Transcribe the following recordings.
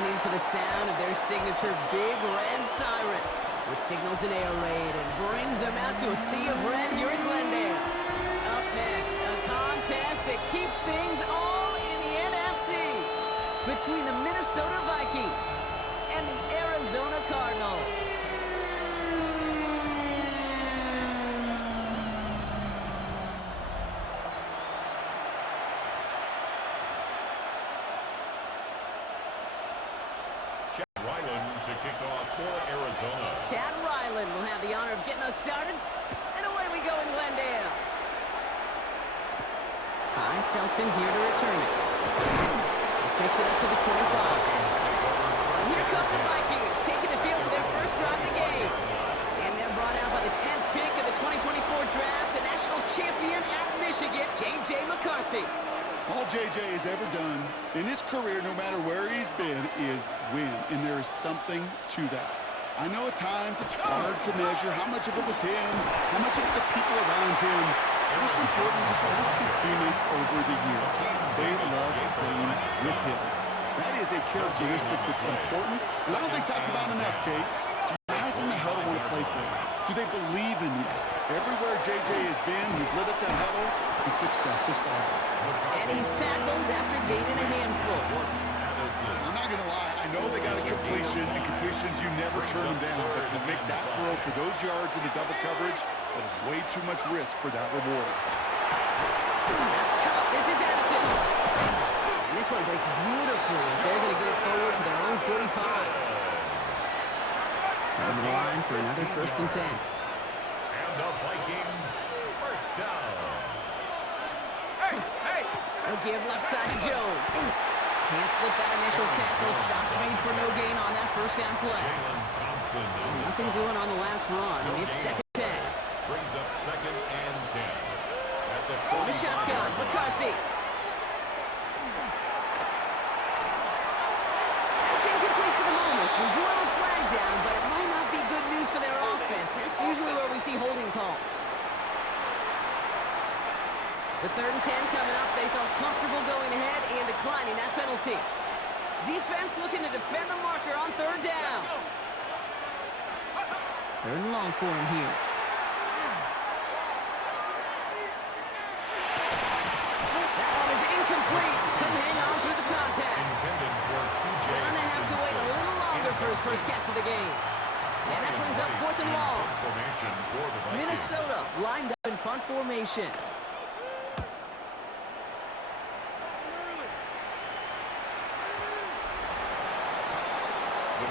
listening for the sound of their signature big red siren, which signals an air raid and brings them out to a sea of red here in Glendale. Up next, a contest that keeps things all in the NFC between the Minnesota Vikings and the Arizona Cardinals. To kick off for Arizona. Chad Ryland will have the honor of getting us started, and away we go in Glendale. Ty Felton here to return it. This makes it up to the 25. And here come the Vikings, taking the field for their first drive of the game. And they're brought out by the 10th pick of the 2024 draft, a national champion at Michigan, J.J. McCarthy. All J.J. has ever done in his career, no matter where he's been, is win. And there is something to that. I know at times it's hard to measure how much of it was him, how much of it the people around him. It was important to ask his teammates over the years. They love playing with him. That is a characteristic that's important. And I don't think talk about enough, Kate. Do guys in the huddle want to play for him? Do they believe in you? Everywhere J.J. has been, he's lit up that huddle, and success is followed. And he's tackled after gaining a handful. I'm not going to lie. I know they got a completion, and completions, you never turn them down. But to make that throw for those yards in the double coverage, that is way too much risk for that reward. That's cut. This is Addison. And this one breaks beautifully as they're going to get it forward to their own 45. Coming to the line for another 1st and 10. And the Vikings first down. They'll give left side to Jones. Can't slip that initial tackle. Stops made for no gain on that first down play. And nothing doing on the last run. It's 2nd and 10. Brings up 2nd and 10. At the shotgun, McCarthy. That's incomplete for the moment. We do have a flag down, but it might not be good news for their offense. That's usually where we see holding calls. The 3rd and 10 coming up. They felt comfortable going ahead and declining that penalty. Defense looking to defend the marker on 3rd down. 3rd and long for him here. That one is incomplete. Couldn't hang on through the contact. Gonna have to wait a little longer for his first catch of the game. And that brings up 4th and long. Minnesota lined up in punt formation.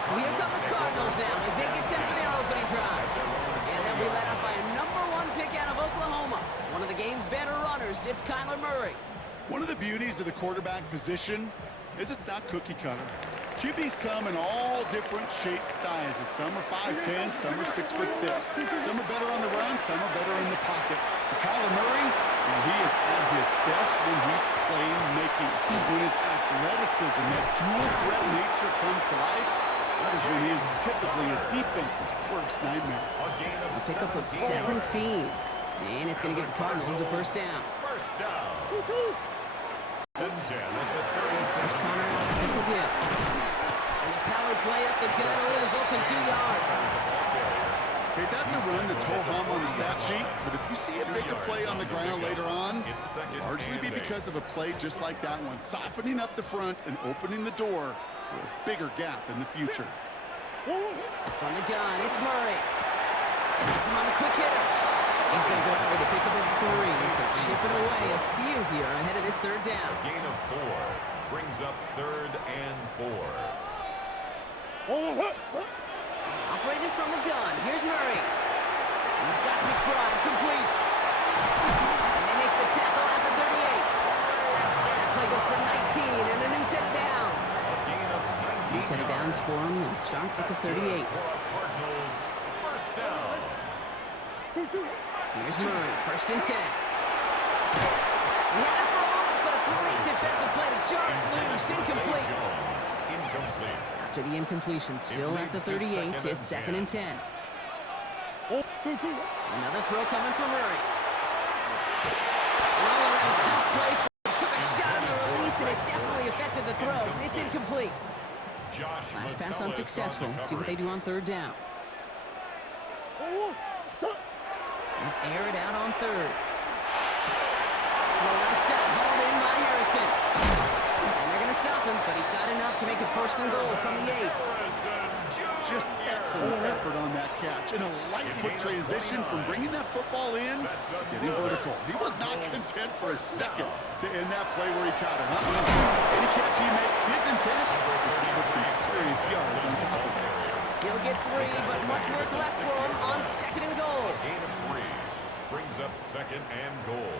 Here come the Cardinals now as they get set for their opening drive. And they'll be led up by a #1 pick out of Oklahoma. One of the game's better runners, it's Kyler Murray. One of the beauties of the quarterback position is it's not cookie cutter. QBs come in all different shapes, sizes. Some are 5'10", some are 6'6". Some are better on the run, some are better in the pocket. For Kyler Murray, he is at his best when he's playmaking. When his athleticism, that dual threat nature comes to life, that is when he is typically a defense's worst nightmare. A pickup of 17. And it's going to give the Cardinals a first down. First down. And 10 at the 37. There's Connor. This will give. And the power play up the gut only results in 2 yards. Okay, that's a run that's ho-hum on the stat sheet, but if you see a bigger play on the ground later on, it'll largely be because of a play just like that one, softening up the front and opening the door for a bigger gap in the future. From the gun, it's Murray. He's him on the quick hitter. He's going to go out with a pickup of 3, so chipping away a few here ahead of this 3rd down. A gain of 4 brings up 3rd and 4. Operating from the gun, here's Murray. He's got McBride complete. And they make the tackle at the 38. That play goes for 19 and a new set of downs. New set of downs for him and starts at the 38. Cardinals first down. Here's Murray, 1st and 10. He had it for a moment, but a great defensive play to jar it loose. Incomplete. After the incompletion, still at the 38, it's 2nd and 10. Another throw coming from Murray. An all-around tough play. Took a shot on the release, and it definitely affected the throw. It's incomplete. Last pass unsuccessful. Let's see what they do on third down. Air it out on third. Right side, hauled in by Harrison. And they're going to stop him, but he got enough to make it 1st and goal from the 8. Just excellent effort on that catch. And a light foot transition from bringing that football in to getting vertical. He was not content for a second to end that play where he caught it. Any catch he makes, his intent is to put some serious yards on top of it. He'll get 3, but much work left for him on 2nd and goal. Gain of 3 brings up 2nd and goal.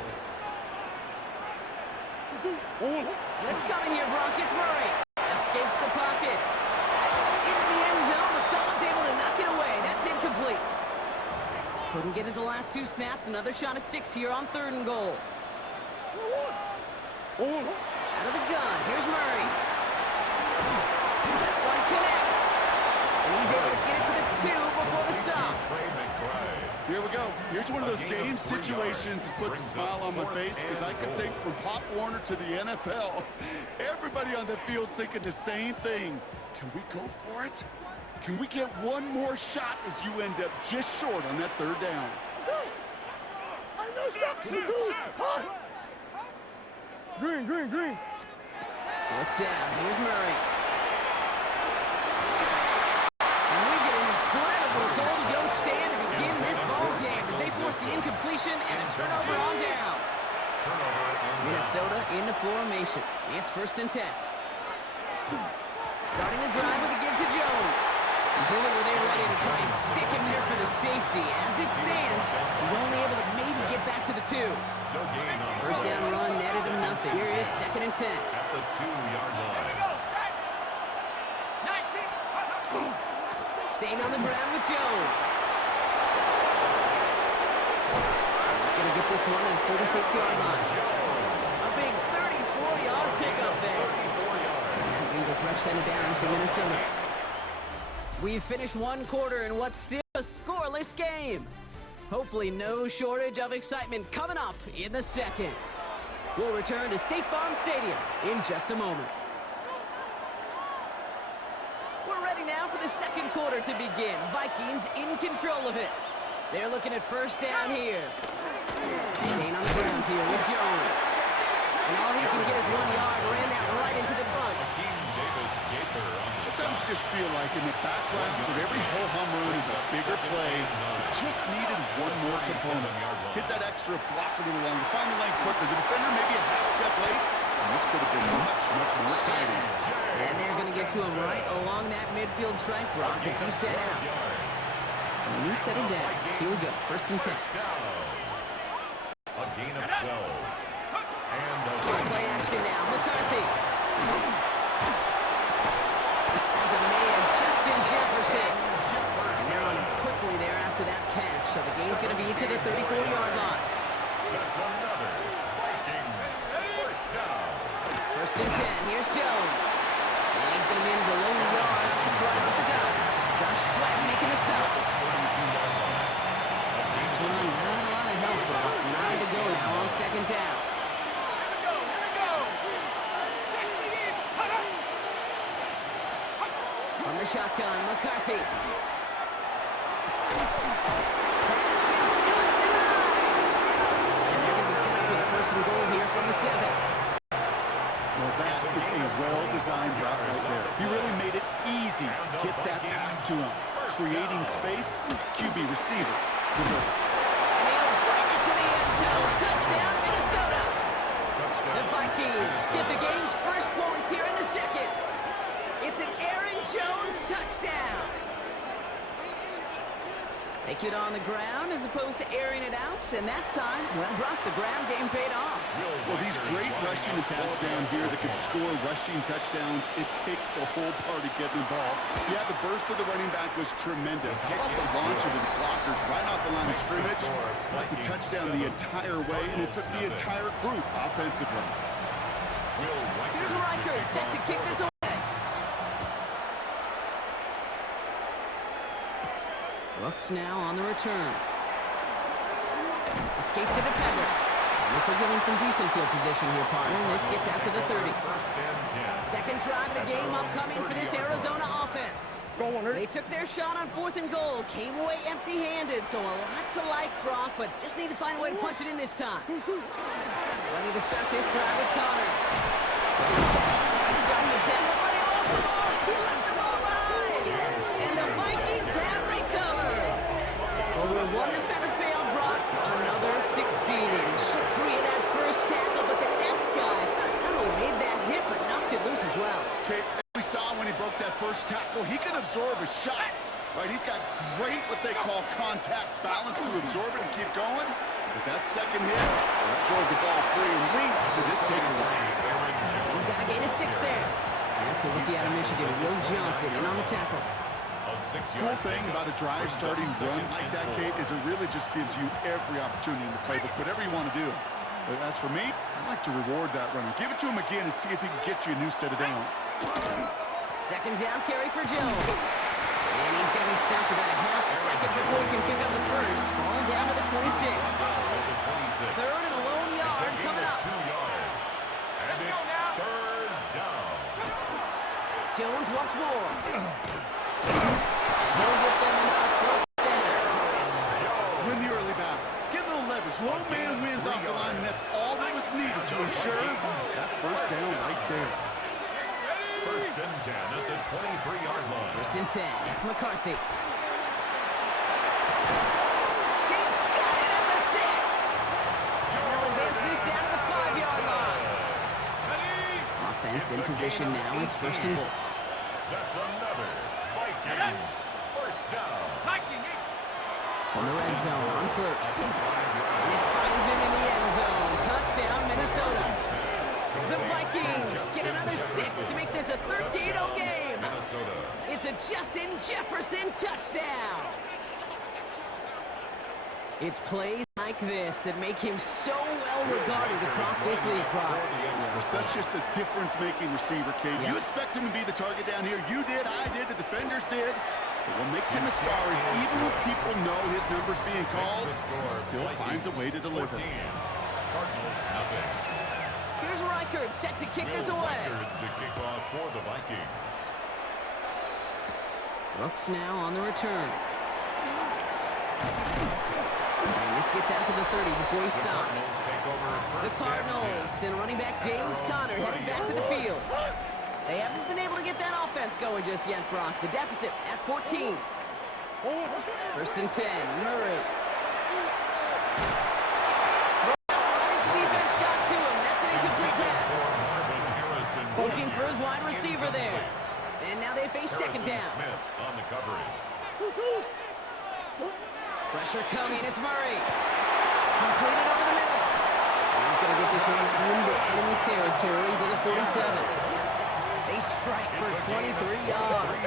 Let's come in here, Brock. It's Murray. Escapes the pocket. Into the end zone, but someone's able to knock it away. That's incomplete. Couldn't get it the last 2 snaps. Another shot at 6 here on 3rd and goal. Out of the gun. Here's Murray. That one connects. And he's able to get it to the 2 before the stop. Here we go. Here's one of those game situations that puts a smile on my face because I can think from Pop Warner to the NFL. Everybody on the field thinking the same thing. Can we go for it? Can we get one more shot as you end up just short on that 3rd down? Green. 4th down. Here's Murray. And we get an incredible goal-to-go stand to begin this ball game as they force the incompletion and the turnover on downs. Minnesota into formation. It's 1st and 10. Starting the drive with a give to Jones. Boy, were they ready to try and stick him there for the safety. As it stands, he's only able to maybe get back to the 2. 1st down run netted him nothing. Here is 2nd and 10. At the 2-yard line. Staying on the ground with Jones. He's going to get this one at the 46-yard line. A big 34-yard pickup there. And that means a fresh set of downs for Minnesota. We've finished 1 quarter in what's still a scoreless game. Hopefully no shortage of excitement coming up in the 2nd. We'll return to State Farm Stadium in just a moment. We're ready now for the 2nd quarter to begin. Vikings in control of it. They're looking at 1st down here. Staying on the ground here with Jones. And all he can get is 1 yard. Ran that right into the front. Sometimes just feel like in the background of every ho-hum run is a bigger play. Just needed one more component. Hit that extra block a little longer. Find the lane quicker. The defender maybe a half step late. And this could have been much more exciting. And they're going to get to him right along that midfield strike block as he set out. So a new set of downs. Here we go. 1st and 10. A gain of 12. And play action now. McCarthy. As a man, Justin Jefferson. And they're on him quickly there after that catch. So the game's going to be to the 34-yard line. that's another Vikings 1st down. 1st and 10. Here's Jones. And he's going to be into the low yard. And drive up the gut. Josh Sweat making the stop. Nice run. Not a lot of help, Brock. 9 to go now on 2nd down. On the shotgun, McCarthy. Pass is cut at the 9. And they're going to be set up with a 1st and goal here from the 7. Well, that is a well-designed route right there. He really made it easy to get that pass to him. Creating space, QB receiver. And he'll bring it to the end zone. Touchdown, Minnesota. The Vikings get the game's first points here in the 2nd. It's an Aaron Jones touchdown. They get on the ground as opposed to airing it out, and that time, well, Brock, the ground game paid off. Well, these great rushing attacks down here that can score rushing touchdowns, it takes the whole party getting involved. Yeah, the burst of the running back was tremendous. How about the launch of his blockers right off the line of scrimmage? That's a touchdown the entire way, and it took the entire group offensively. Here's Reichert set to kick this away. Brooks now on the return. Escapes the defender. And this will give him some decent field position here, partner. This gets out to the 30. 2nd drive of the game upcoming for this Arizona They took their shot on 4th and goal, came away empty-handed, so a lot to like, Brock, but just need to find a way to punch it in this time. Ready to start this drive with Connor. From the 10, but he lost the ball. He left the ball behind. And the Vikings have recovered. Over one defender failed, Brock. Another succeeded. He shook free of that first tackle, but the next guy not only made that hit, but knocked it loose as well. Okay, we saw when he broke that first tackle, he can absorb a shot. Right, he's got great what they call contact balance to absorb it and keep going. But that second hit, that drove the ball free and leads to this takeaway. He's got to gain a 6 there. That's a rookie out of Michigan, Will Johnson, in on the tackle. Cool thing about a drive starting run like that, Kate, is it really just gives you every opportunity in the playbook, whatever you want to do. But as for me, I like to reward that runner. Give it to him again and see if he can get you a new set of downs. Second down carry for Jones. And he's going to be stopped about a half second before he can pick up the first. Ball down to the 26. Third and a lone yard coming up. And it's third down. Jones once more. He'll get them enough first down. Win the early battle. Get a little leverage. Low man wins off the line, and that's all that was needed to ensure that first down right there. First and 10 at the 23-yard line. First and 10. It's McCarthy. He's got it at the 6. And they'll advance this down to the 5-yard line. Offense in position now. It's first and goal. That's another Vikings first down. From the red zone on first. And this finds him in the end zone. Touchdown, Minnesota. The Vikings get another 6 to make this a 13-0 game. Minnesota. It's a Justin Jefferson touchdown. It's plays like this that make him so well regarded across this league, Brock. Yeah, such just a difference-making receiver, Kate. You expect him to be the target down here. You did, I did, the defenders did. But what makes him a star is even when people know his number's being called, he still finds a way to deliver. 14. Cardinals nothing. Here's Reichert set to kick this away. The kickoff for the Vikings. Brooks now on the return. And this gets out to the 30 before he stops. The Cardinals and running back James Conner heading back to the field. They haven't been able to get that offense going just yet, Brock. The deficit at 14. First and 10, Murray. The defense got to him. That's an incomplete pass. Looking for his wide receiver there. And now they face second down. Smith on the coverage. Pressure coming, it's Murray. Completed over the middle. And he's going to get this one into enemy territory to the 47. They strike for 23 yards.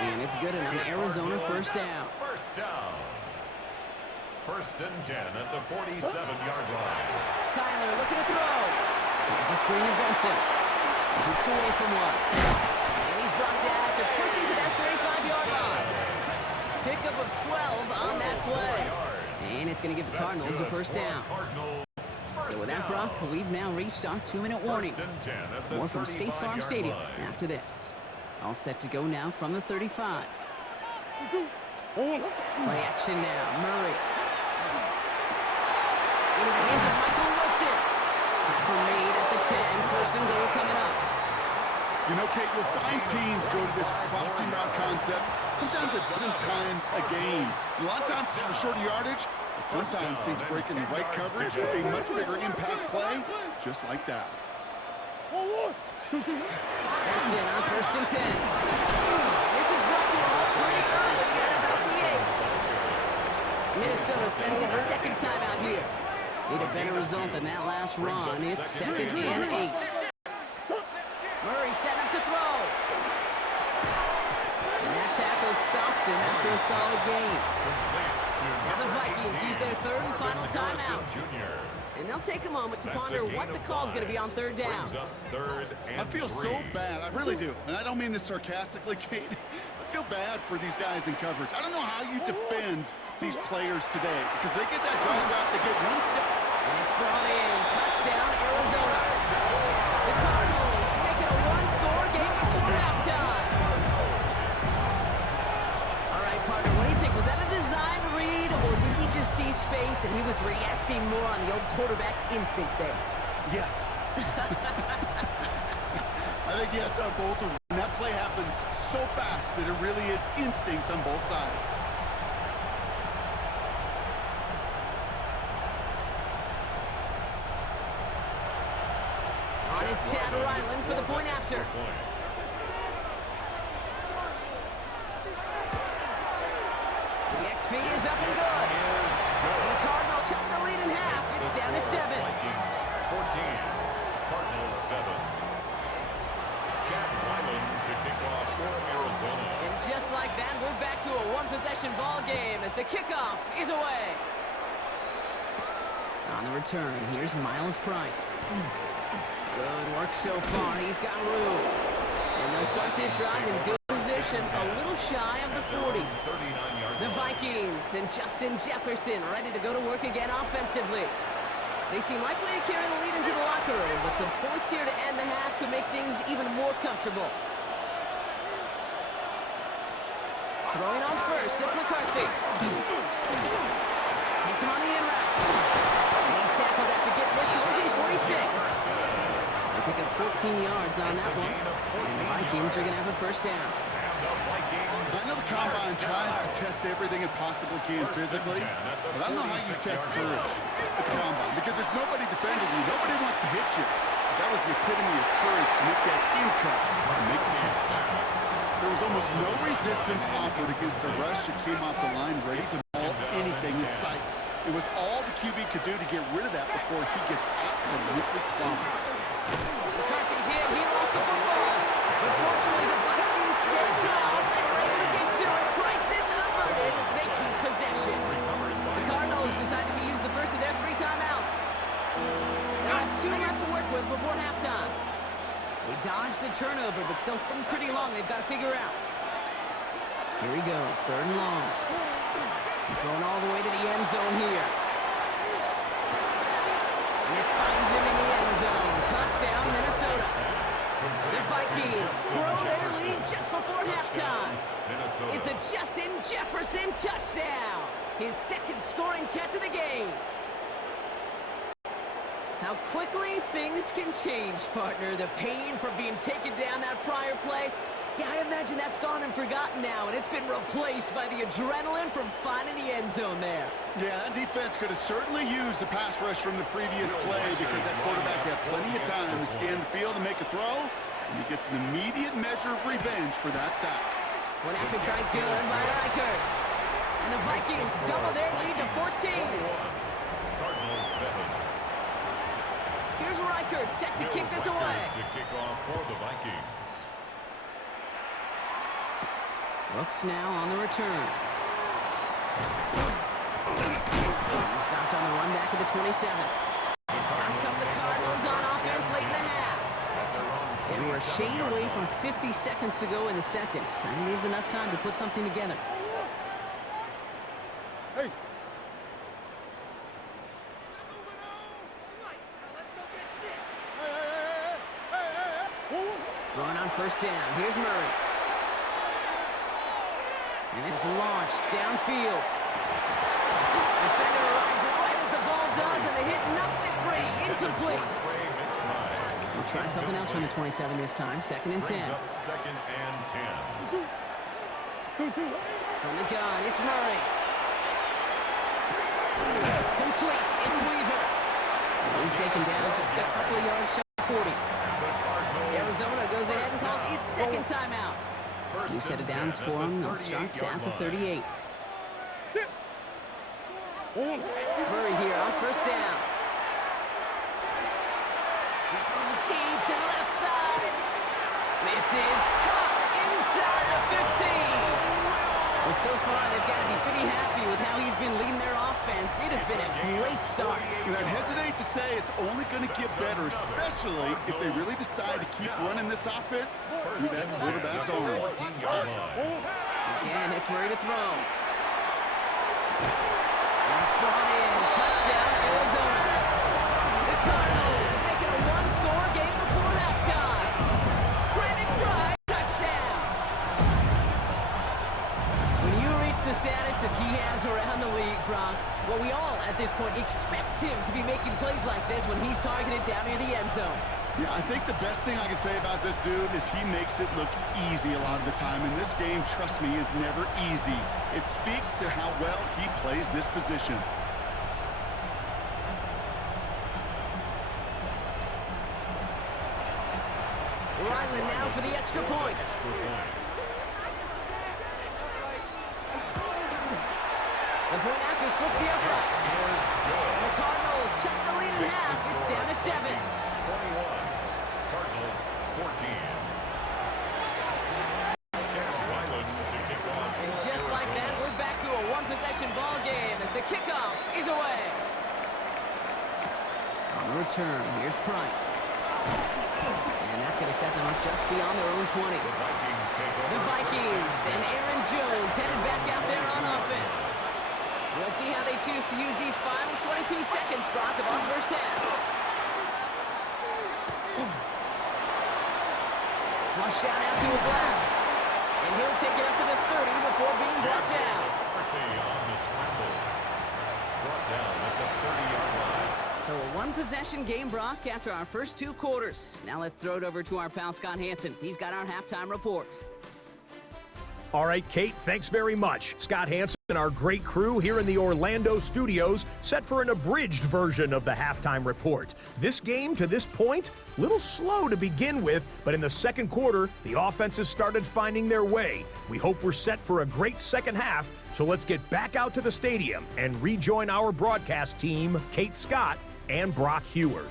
And it's good enough. Arizona first down. First down. First and 10 at the 47-yard line. Kyler looking to throw. There's a screen to Benson. Shoots away from one. And he's brought down after pushing to that 35-yard line. Pickup of 12 on that play. And it's going to give the Cardinals a first down. So with that, Brock, we've now reached our 2-minute warning. More from State Farm Stadium after this. All set to go now from the 35. Play action now. Murray. Into the hands of Michael Wilson. Tackle made at the 10. First and goal coming up. You know, Kate, you'll find teams go to this crossing route concept sometimes a dozen times a game. A lot of times it's for shorter yardage, but sometimes teams break in the right coverage for a much bigger impact play, just like that. That's it on first and 10. This is brought to a halt pretty early at about the 8. Minnesota spends its second time out here. Need a better result than that last run. It's second and 8. Murray set up to throw. And that tackle stops him after a solid gain. Now the Vikings use their third and final timeout. And they'll take a moment to ponder what the call's going to be on third down. I feel so bad. I really do. And I don't mean this sarcastically, Kate. I feel bad for these guys in coverage. I don't know how you defend these players today because they get that drive out, they get one step. And it's brought in. Touchdown, Arizona. The Cardinals make it a one-score game before halftime. pass, and he was reacting more on the old quarterback instinct there. Yes. I think yes on both of them. And that play happens so fast that it really is instincts on both sides. On is Chad Ryland for the point after. The XP is up and good. And the Cardinals chop the lead in half. It's down to 7. Vikings 14, Cardinals 7. Chad Ryland to kick off for Arizona. And just like that, we're back to a one-possession ball game as the kickoff is away. On the return, here's Miles Price. Good work so far. He's got room. And they'll start this drive in good position, a little shy of the 40. The Vikings and Justin Jefferson ready to go to work again offensively. They seem likely to carry the lead into the locker room, but some points here to end the half could make things even more comfortable. Throwing on first, it's McCarthy. Hits him on the in route. He's tackled after getting this. He was in 46. They pick up 14 yards on that one. And the Vikings are going to have a first down. I know the Combine tries to test everything it possibly can physically, but I don't know how you test courage at the Combine because there's nobody defending you. Nobody wants to hit you. That was the epitome of courage to make that in-cut and make the catch. There was almost no resistance offered against a rush that came off the line ready to maul anything in sight. It was all the QB could do to get rid of that before he gets absolutely clobbered. McCarthy hit. He lost the football. But fortunately, the Vikings stayed calm. They were able to get to it. Crisis averted. They keep possession. The Cardinals decided to use the first of their 3 timeouts. They'll have 2 left to work with before halftime. They dodged the turnover, but still from pretty long. They've got to figure out. Here he goes. 3rd and long. Going all the way to the end zone here. And this finds him in the end zone. Touchdown, Minnesota. The Vikings grow their lead just before halftime. It's a Justin Jefferson touchdown. His 2nd scoring catch of the game. How quickly things can change, partner. The pain from being taken down that prior play. Yeah, I imagine that's gone and forgotten now, and it's been replaced by the adrenaline from finding the end zone there. Yeah, that defense could have certainly used the pass rush from the previous play because that quarterback had plenty of time to scan the field and make a throw, and he gets an immediate measure of revenge for that sack. Went after try good by Reichert. And the Vikings double their lead to 14. Cardinals 7. Here's Reichert set to kick this away. To kick off for the Vikings. Brooks now on the return. He stopped on the run back at the 27. Out come the Cardinals on offense late in the half. And we're a shade away from 50 seconds to go in the second. I think there's enough time to put something together. Hey. Going on first down. Here's Murray. And it's launched downfield. Defender arrives right as the ball does, and the hit knocks it free. Incomplete. We'll try something else from the 27 this time. 2nd and 10. Brings up 2nd and 10. 2-2. From the gun, it's Murray. Complete. It's Weaver. And he's taken down just a couple of yards short of 40. Arizona goes ahead and calls its 2nd timeout. New set of downs for him. They'll start at the 38. Murray here on first down. He's going deep to the left side. This is caught inside the 15. Well, so far, they've got to be pretty happy with how he's been leading their offense. It has been a great start. And I'd hesitate to say it's only going to get better, especially if they really decide to keep running this offense through that quarterback's arm. Again, it's Murray to throw. And it's brought in. Touchdown, Arizona. The Cardinals make it a 1-score game before halftime. Trevin Pride, touchdown. When you reach the status that he has around the league, Brock, Well, we all, at this point, expect him to be making plays like this when he's targeted down near the end zone. Yeah, I think the best thing I can say about this dude is he makes it look easy a lot of the time. And this game, trust me, is never easy. It speaks to how well he plays this position. Ryland now for the extra point. The point after splits the uprights. And the Cardinals cut the lead in half. It's down to 7. 21. Cardinals 14. And just like that, we're back to a one-possession ball game as the kickoff is away. On the return, here's Price. And that's going to set them up just beyond their own 20. The Vikings and Aaron Jones headed back out there on offense. We'll see how they choose to use these final 22 seconds, Brock, of our first half. Flush out out to his left. And he'll take it up to the 30 before being brought down. So a one-possession game, Brock, after our first 2 quarters. Now let's throw it over to our pal Scott Hansen. He's got our halftime report. All right, Kate, thanks very much. Scott Hansen and our great crew here in the Orlando studios set for an abridged version of the halftime report. This game, to this point, a little slow to begin with, but in the second quarter, the offenses started finding their way. We hope we're set for a great second half, so let's get back out to the stadium and rejoin our broadcast team, Kate Scott and Brock Heward.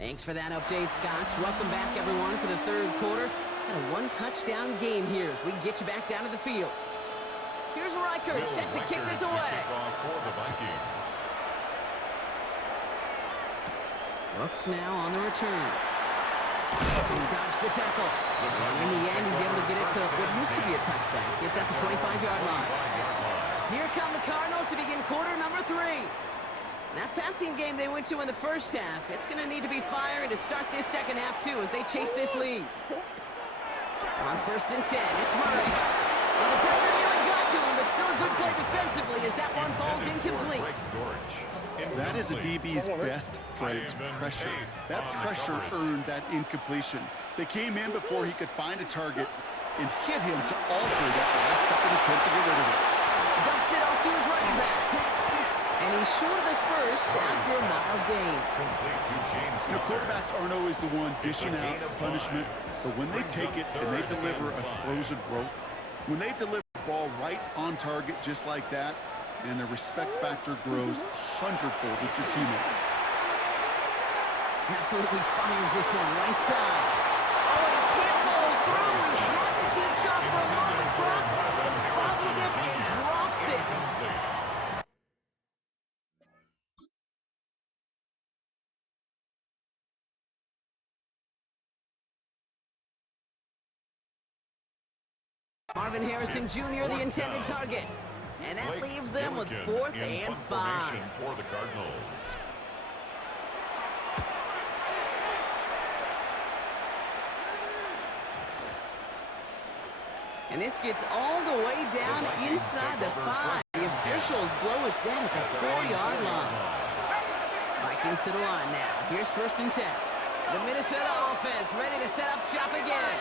Thanks for that update, Scott. Welcome back, everyone, for the third quarter. Got a one-touchdown game here as we get you back down to the field. Here's Reichert set to kick this away. Brooks now on the return. He dodged the tackle. And in the end, he's able to get it to what used to be a touchback. It's at the 25-yard line. Here come the Cardinals to begin quarter number 3. That passing game they went to in the first half, it's going to need to be firing to start this second half, too, as they chase this lead. On 1st and 10, it's Murray. Well, the pressure nearly got to him, but still a good play defensively as that one falls incomplete. That is a DB's best friend, pressure. That pressure earned that incompletion. They came in before he could find a target and hit him to alter that last-second attempt to get rid of it. Dumps it off to his running back. And he's short of the first after a mile gain. You know, quarterbacks aren't always the one dishing out punishment, but when they take it and they deliver a frozen rope, when they deliver the ball right on target just like that, and the respect factor grows hundredfold with your teammates. Absolutely fires this one right side. Oh, and he can't follow through. He had the deep shot for a moment, Brock, but bobbled it and drops it. Marvin Harrison Jr., the intended target. And that leaves them with 4th and 5. For the Cardinals. And this gets all the way down inside the 5. The officials blow it dead at the 4-yard line. Vikings to the line now. Here's 1st and 10. The Minnesota offense ready to set up shop again.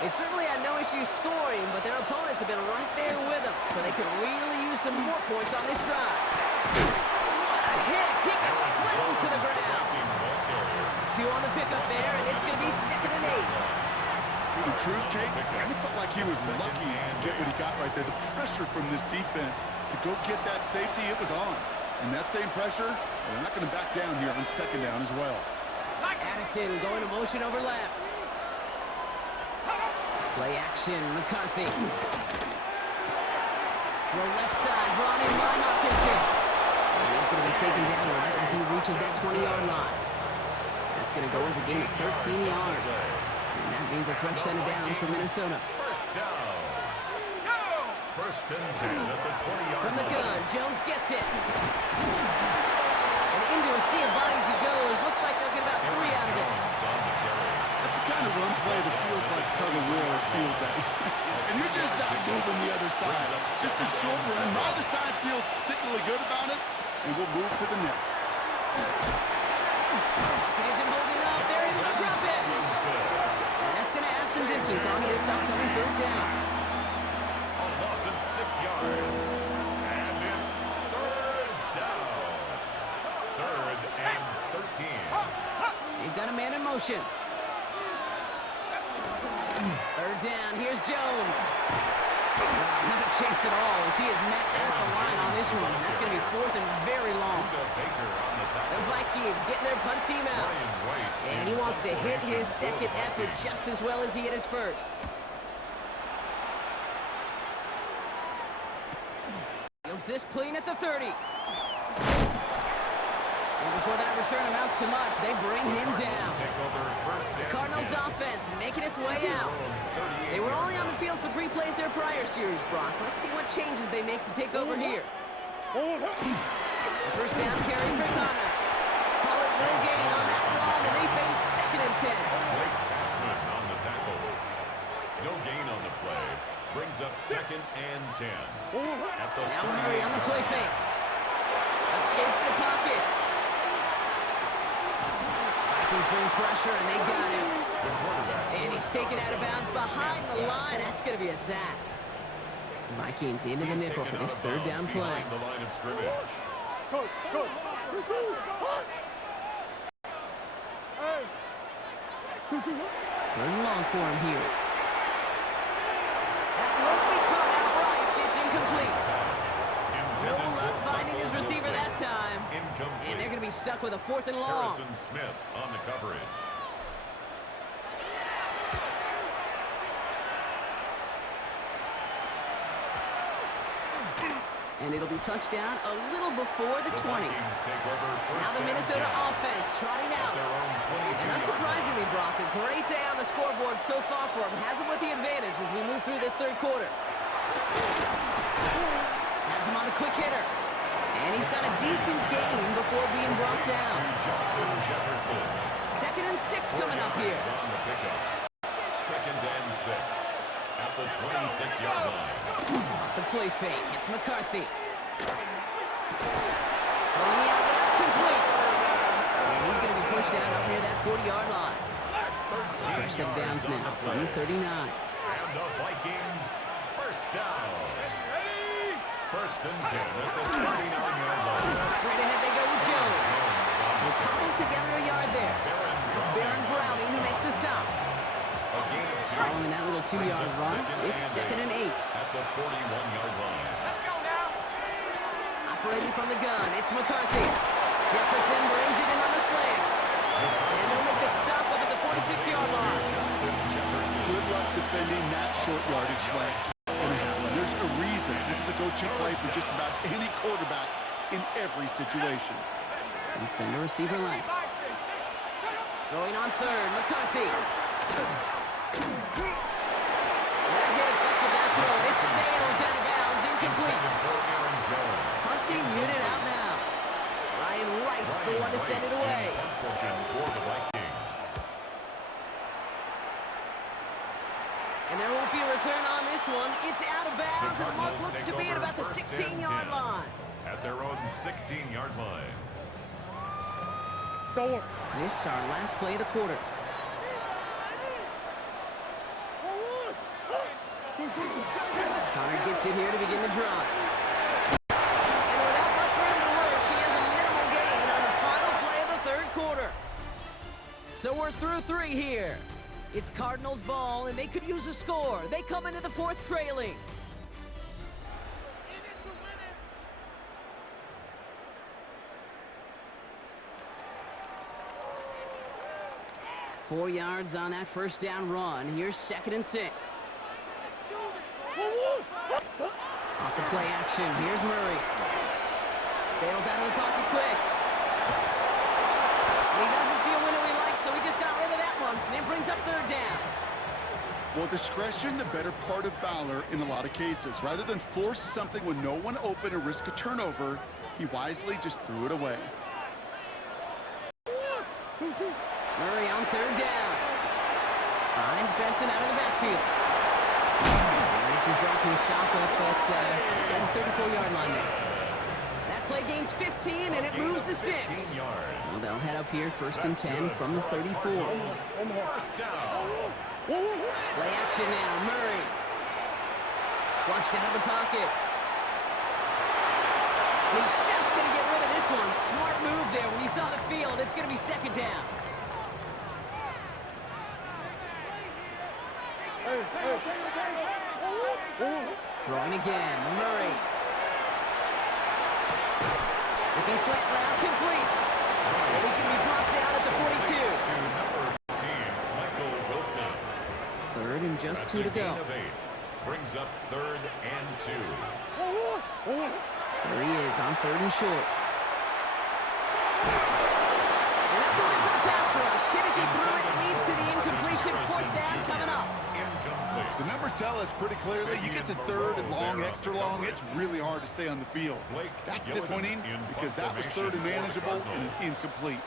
They've certainly had no issues scoring, but their opponents have been right there with them, so they could really use some more points on this drive. What a hit! He gets flattened to the ground. 2 on the pickup there, and it's going to be 2nd and 8. In truth, Kate, I felt like he was lucky to get what he got right there. The pressure from this defense to go get that safety, it was on. And that same pressure, they're not going to back down here on 2nd down as well. Addison going to motion over left. Play action, McCarthy. Throw left side, brought in by Hopkinson. And he's going to be taken down right as he reaches that 20-yard line. That's going to go as a gain of 13 yards. And that means a fresh set of downs for Minnesota. First down. First and 10 at the 20-yard line. From the gun, Jones gets it. And into a sea of bodies he goes. Looks like they'll get about 3 out of it. That's the kind short one. Neither side feels particularly good about it, and we'll move to the next. It isn't holding up. They're able to drop it. And that's going to add some distance onto this upcoming third down. A loss of 6 yards. And it's third down. Third and 13. They've got a man in motion. Third down. Here's Jones. Not a chance at all as he is met at the line on this one. That's going to be fourth and very long. The Vikings getting their punt team out. And he wants to hit his second effort just as well as he hit his first. Fields this clean at the 30. And before that return amounts to much, they bring him down. The Cardinals offense making its way out. They were only on the field for 3 plays their prior series, Brock. Let's see what changes they make to take over here. First down carry for Connor. Call it no gain on that run, and they face second and 10. Blake Cashman on the tackle. No gain on the play. Brings up second and 10. Now Murray on the play fake. Escapes the pocket. Vikings bring pressure, and they got him. And he's taken out of bounds behind the line. That's going to be a sack. Vikings into the nickel for this third down play. The line of scrimmage. Coach, hey. 2-2. Third and long for him here. That won't be caught outright. It's incomplete. No luck finding his receiver that time. And they're going to be stuck with a fourth and long. Harrison Smith on the coverage. And it'll be touchdown a little before the 20. Now the Minnesota offense trotting out. And unsurprisingly, Brock, a great day on the scoreboard so far for him. Has him with the advantage as we move through this third quarter. Has him on the quick hitter. And he's got a decent gain before being brought down. Second and 6 coming up here. Second and 6 at the 26-yard line. Off the play fake, it's McCarthy. Throwing the out route complete. And he's going to be pushed out up near that 40-yard line. So first set of downs now from the 39. And the Vikings first down. First and 10 at the 39-yard line. Straight ahead they go with Jones. They're cobbled together a yard there. It's Baron Browning who makes the stop. Following that little 2-yard run, it's second and 8. At the 41-yard line. Let's go now. Operating from the gun, it's McCarthy. Jefferson brings it in on the slant. And they'll make the stop up at the 46-yard line. Good luck defending that short yardage slant. There's a reason this is a go-to play for just about any quarterback in every situation. And send the receiver left. Throwing on third, McCarthy. That hit affected that throw. It sails out of bounds, incomplete. Hunting unit out now. Ryan Wright's the one to send it away. And there won't be a return on this one. It's out of bounds, and the mark looks to be at about the 16-yard line. At their own 16-yard line. This is our last play of the quarter. Connor gets it here to begin the drive. And without much room to work, he has a minimal gain on the final play of the third quarter. So we're through 3 here. It's Cardinals ball, and they could use a score. They come into the fourth trailing. 4 yards on that first down run. Here's second and 6. Off the play action, here's Murray. Bails out of the pocket quick. And he doesn't see a window he likes, so he just got rid of that one. And it brings up third down. Well, discretion, the better part of valor in a lot of cases. Rather than force something when no one open or risk a turnover, he wisely just threw it away. Murray on third down. Finds Benson out of the backfield. And he's This is brought to a stop up at the 34-yard line there. That play gains 15, and it moves the sticks. So they'll head up here, 1st and 10 from the 34. First down. Play action now, Murray. Flushed out of the pocket. He's just going to get rid of this one. Smart move there. When he saw the field, it's going to be 2nd down. Throwing again, Murray. Looking slant route, complete. And he's going to be brought down at the 42. To number 15, Michael Wilson. 3rd and just 2 to go. Brings up 3rd and 2. There he is on 3rd and short. And that's a win for the pass rush. Hit as he threw it, leads to the incompletion. 4th down coming up. Incomplete. The numbers tell us pretty clearly, you get to 3rd and long, extra long, it's really hard to stay on the field. That's disappointing because that was 3rd and manageable and incomplete.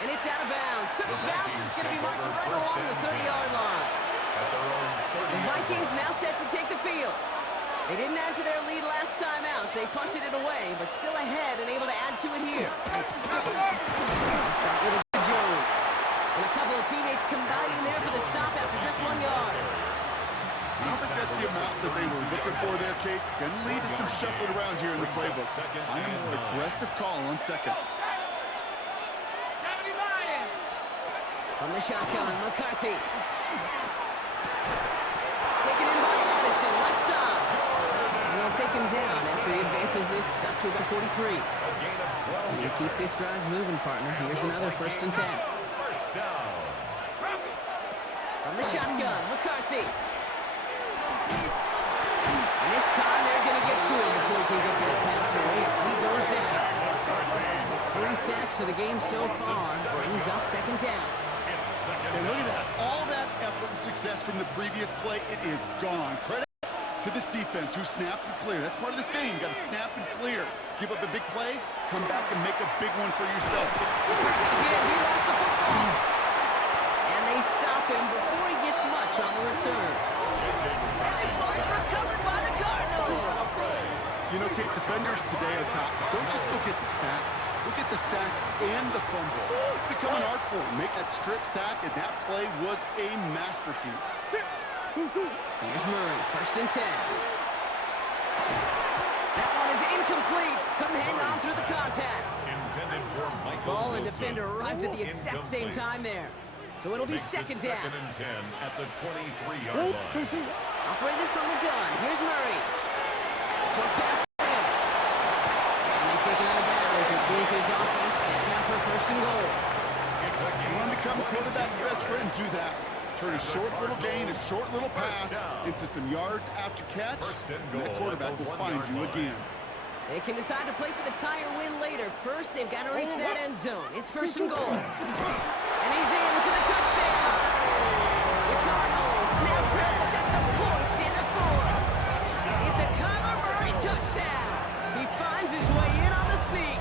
And it's out of bounds. Took a bounce. It's going to be marked right along the 30-yard line. The Vikings now set to take the field. They didn't add to their lead last time out, so they punted it away, but still ahead and able to add to it here. They'll start with a good Jones. And a couple of teammates combining there for the stop after just 1 yard. I don't think that's the amount that they were looking for there, Kate. Going to lead to some shuffling around here in the playbook. Find a more aggressive call on 2nd. From the shotgun, McCarthy. Taken in by Addison, left side. And they'll take him down after he advances this up to about 43. You keep this drive moving, partner. Here's another 1st and 10. First down. From the shotgun, McCarthy. And this time they're going to get to him before he can get that pass away as he goes down. It's 3 sacks for the game so far. Brings up 2nd down. And look at that. All that effort and success from the previous play, it is gone. Credit to this defense who snapped and cleared. That's part of this game. You got to snap and clear. Give up a big play, come back and make a big one for yourself. Again, he lost the football. And they stop him before he gets much on the return. And this one's recovered by the Cardinals. You know, Kate, defenders today are top. Don't just go get the sack. Go get the sack and the fumble. It's become an art form. Make that strip sack, and that play was a masterpiece. Here's Murray, 1st and 10. That one is incomplete. Couldn't hang on through the contact. Intended for Michael Ball and Wilson. defender arrived at the exact same time there. So it'll be 2nd down. 2nd and 10 at the 23-yard line. Operated from the gun. Here's Murray. Short pass for him. And they take it out of bounds, which means his offense set now for 1st and goal. You want to become a quarterback's best friend, do that. Turn a short little gain, a short little pass into some yards after catch, and that quarterback will find you again. They can decide to play for the tie or win later. First, they've got to reach that end zone. It's 1st and goal. And he's in for the touchdown. The Cardinals now trail just a point in the 4th. It's a Kyler Murray touchdown. He finds his way in on the sneak.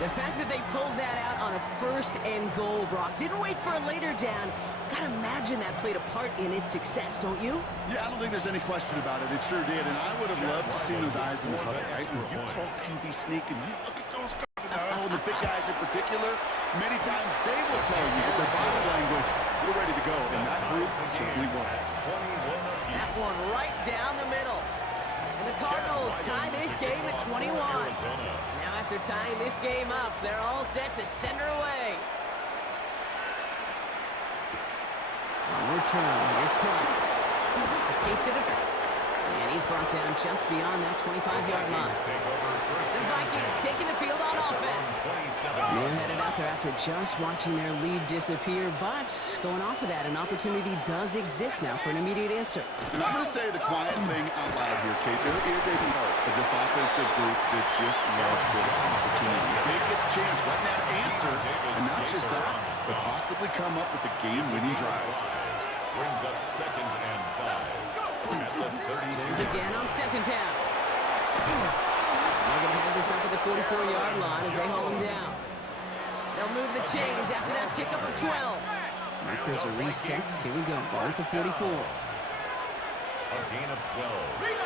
The fact that they pulled that out on a 1st and goal, Brock, didn't wait for a later down. Gotta imagine that played a part in its success, don't you? Yeah, I don't think there's any question about it. It sure did, and I would have loved to see those eyes in the huddle, right? When you call QB sneak and you look at those guys in the huddle, the big guys in particular, many times they will tell you with their body language, we're ready to go, and that group certainly was. That one right down the middle. And the Cardinals tie this game at 21. Now after tying this game up, they're all set to send her away. On return, here's Price. Escapes the defense. And he's brought down just beyond that 25-yard line. The Vikings taking the field on offense. They're headed out there after just watching their lead disappear, but going off of that, an opportunity does exist now for an immediate answer. And I'm going to say the quiet thing out loud here, Kate. There is a part of this offensive group that just loves this opportunity. They get the chance right now to answer, and not just that, but possibly come up with a game-winning drive. Brings up 2nd and 5 at the 32. Again on 2nd down. They're going to have this up at the 44-yard line as they hold him down. They'll move the chains after that pickup of 12. Markers are reset. Here we go. Ball at the 44. A gain of 12.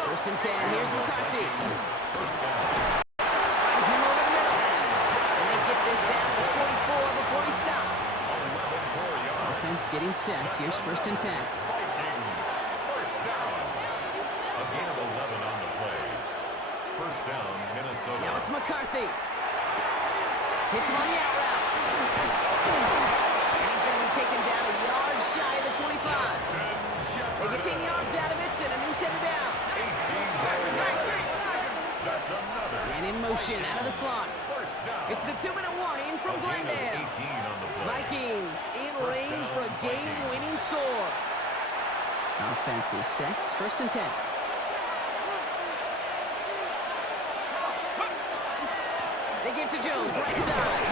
First and 10. Here's McCarthy. First down. Finds him over the middle. And they get this down to 44 before he stopped. 11 more yards. Offense getting set. Here's first and 10. Vikings. First down. A gain of 11 on the play. First down, Minnesota. Now it's McCarthy. Hits him on the out route. And he's going to be taken down a yard shy of the 25. They get 10 yards out of it and a new set of downs. 18 more yards. That's another. And in motion out of the slot. First down. It's the 2-minute warning from A gain of Glendale. 18 on the play. Vikings in First range down, for a game-winning score. Offense is set. First and 10. They give to Jones, right side.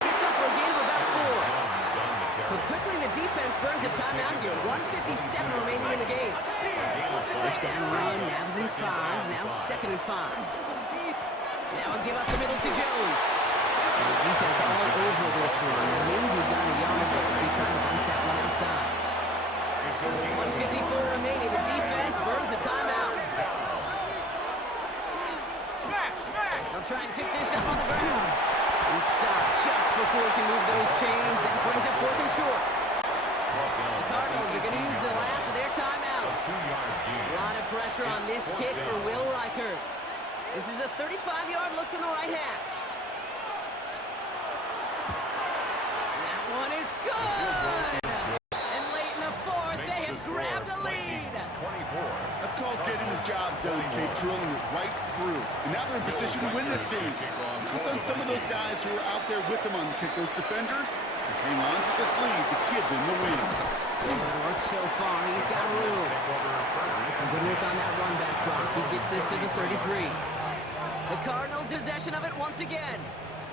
Gets up for a gain of about 4. So quickly the defense burns a timeout here. 1:57 remaining in the game. First down run, Navs in 5. Now second and 5. Now a give up the middle to Jones. And the defense all over this one. Maybe got a yard there as he tried to bounce that one outside. 1:54 remaining. The defense burns a timeout. They'll try and pick this up on the ground. He stopped just before he can move those chains. That brings up 4th and short. The Cardinals are going to use the last of their timeouts. A lot of pressure on this kick for Will Riker. This is a 35-yard look from the right hash. That one is good. And late in the 4th, they have grabbed a lead. That's called getting his job done, Kate, drilling it right through. And now they're in position to win this game. It's on some of those guys who are out there with them on the kick, those defenders, to hang on to this lead to give them the win. Good work so far. He's got room. That's some good work on that run back, Brock. He gets this to the 33. The Cardinals' possession of it once again.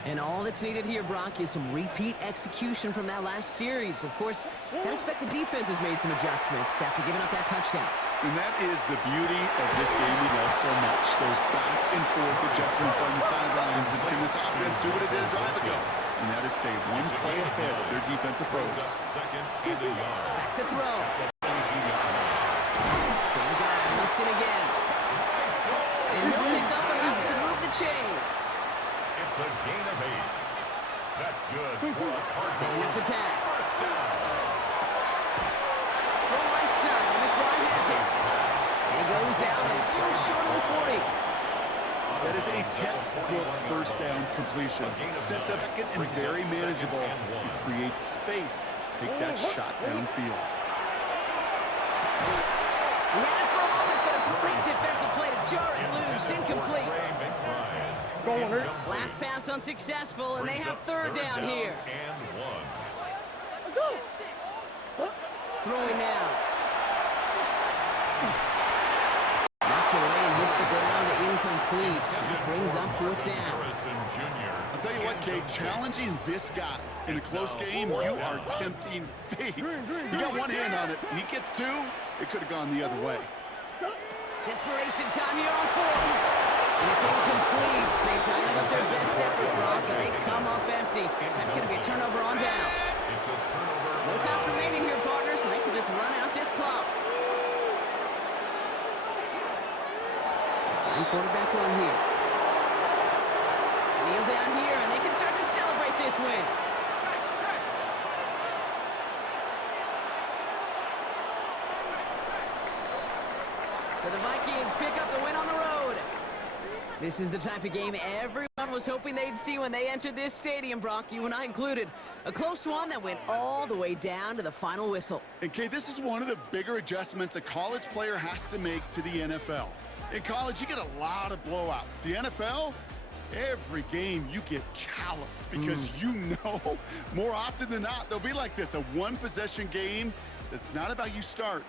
And all that's needed here, Brock, is some repeat execution from that last series. Of course, I expect the defense has made some adjustments after giving up that touchdown. And that is the beauty of this game we love so much. Those back and forth adjustments on the sidelines. And can this offense do what it did a drive ago? And that is stay one play ahead of their defensive foes. Second and a yard. Back to throw. Same guy, Winston again. And he'll pick up enough to move the chains. It's a gain of 8. That's good for a Setting up Cardinals. to pass. First down. Full right side, and McBride has it. And he goes out a little short of the 40. That is a textbook first down completion. Sets up second and very manageable. It creates space to take that shot downfield. He had it for a moment, but a great defensive play to jar it loose. Incomplete. Last pass unsuccessful, and they have third down here. And 1. Throwing now. Knocked away and hits the ground, incomplete. That brings up 4th down. Harrison Jr. I'll tell you what, Kate, challenging this guy in a close game, you are tempting fate. He got one hand on it. He gets 2. It could have gone the other way. Desperation time here on 4th. And it's incomplete. They tied up their best effort, Brock, but they come up empty. That's going to be a turnover on downs. It's a turnover. No time remaining here, partners, and they can just run out this clock. Sign quarterback run here. Kneel down here, and they can start to celebrate this win. So the Vikings pick up the win on the road. This is the type of game everyone was hoping they'd see when they entered this stadium, Brock, you and I included. A close one that went all the way down to the final whistle. And, Kate, this is one of the bigger adjustments a college player has to make to the NFL. In college, you get a lot of blowouts. The NFL, every game you get calloused because you know more often than not they'll be like this, a one-possession game that's not about you start.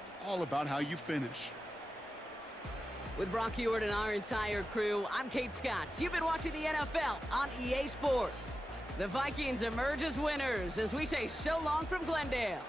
It's all about how you finish. With Brock Ewart and our entire crew, I'm Kate Scott. You've been watching the NFL on EA Sports. The Vikings emerge as winners as we say so long from Glendale.